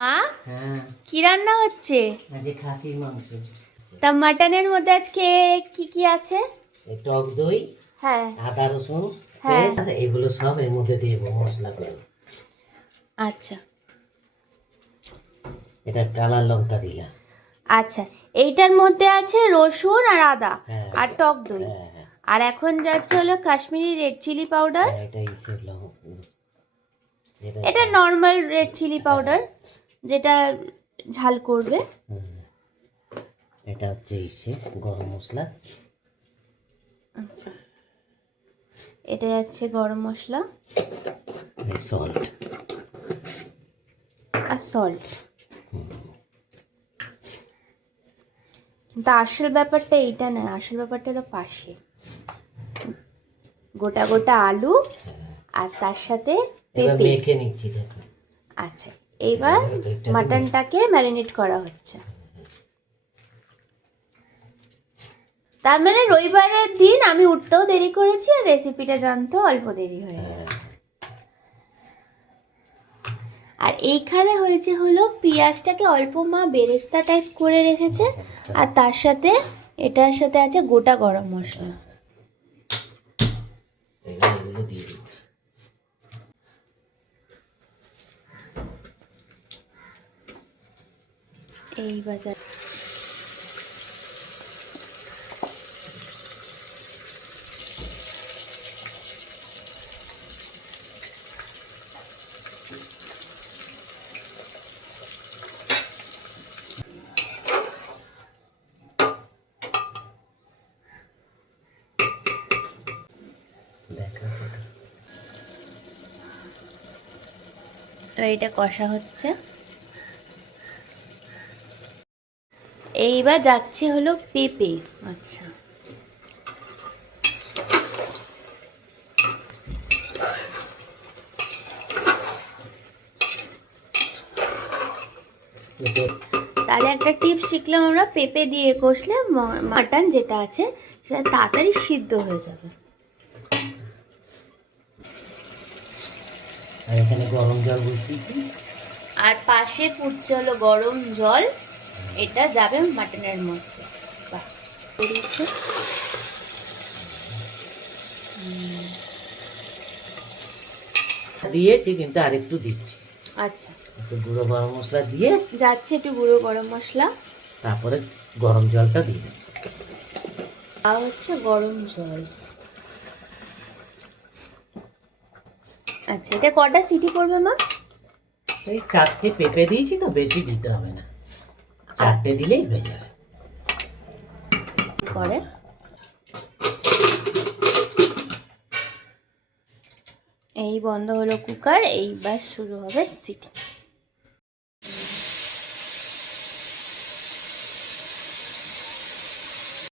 হ্যাঁ, কি রান্না হচ্ছে? আজকে খাসির মাংস। তা মাটনের মধ্যে আজকে কি কি আছে? এই টক দই, হ্যাঁ আদা রসুন হ্যাঁ। পেস্ট, এগুলো সব এর মধ্যে দিয়ে দেবো মশলা করে। আচ্ছা এটা কালার লঙ্কা দিলাম। আচ্ছা, এইটার মধ্যে আছে রসুন আর আদা হ্যাঁ, আর টক দই। হ্যাঁ, হ্যাঁ, আর এখন যাচ্ছে হলো কাশ্মীরি রেড চিলি পাউডার। হ্যাঁ, এটা ইসের লঙ্কা, এটা নর্মাল রেড চিলি পাউডার, যেটা ঝাল করবে। এটা হচ্ছে ইসে গরম মশলা। আচ্ছা, এটা যাচ্ছে গরম মশলা সল্ট আর সল্ট। কিন্তু আসল ব্যাপারটা এইটা নয়, আসল ব্যাপারটা হলো পাশে গোটা গোটা আলু আর তার সাথে এবার পেঁপে। মেখে নিচ্ছি দেখো। আচ্ছা, এইবার মাটনটাকে ম্যারিনেট করা হচ্ছে। তার মানে রবিবারের দিন আমি উঠতেও দেরি করেছি আর রেসিপিটা জানতেও অল্প দেরি হয়ে গেছে। আর এইখানে হয়েছে হলো পেঁয়াজটাকে অল্প মা বেরেস্তা টাইপ করে রেখেছে, আর তার সাথে এটার সাথে আছে গোটা গরম মশলা। এবার এগুলো দিয়ে দিচ্ছি। এই বাজার এইটা কষা হচ্ছে। এইবার যাচ্ছে হলো পেঁপে। আচ্ছা, তাহলে একটা টিপস শিখলাম আমরা, পেঁপে দিয়ে কষলে মাটন যেটা আছে সেটা তাড়াতাড়ি সিদ্ধ হয়ে যাবে। আর এখানে গরম জল বসিয়েছি। আর পাশে ফুটছে হলো গরম জল, এটা যাবে মাটনের মধ্যে। বাহ, বেরিয়েছে। দিয়েছি কিন্তু আরেকটু দিচ্ছি। আচ্ছা, একটু গুঁড়ো গরম মশলা দিয়ে যাচ্ছে একটু গুঁড়ো গরম মশলা, তারপরে গরম জলটা দিয়ে দেবো। আর হচ্ছে গরম জল। আচ্ছা, এটা কটা সিটি পড়বে মা? এই 4টে পেঁপে দিয়েছি তো, বেশি দিতে হবে না, 4টে দিলেই হয়ে যাবে। করে এই বন্ধ হলো কুকার, এইবার শুরু হবে সিটি।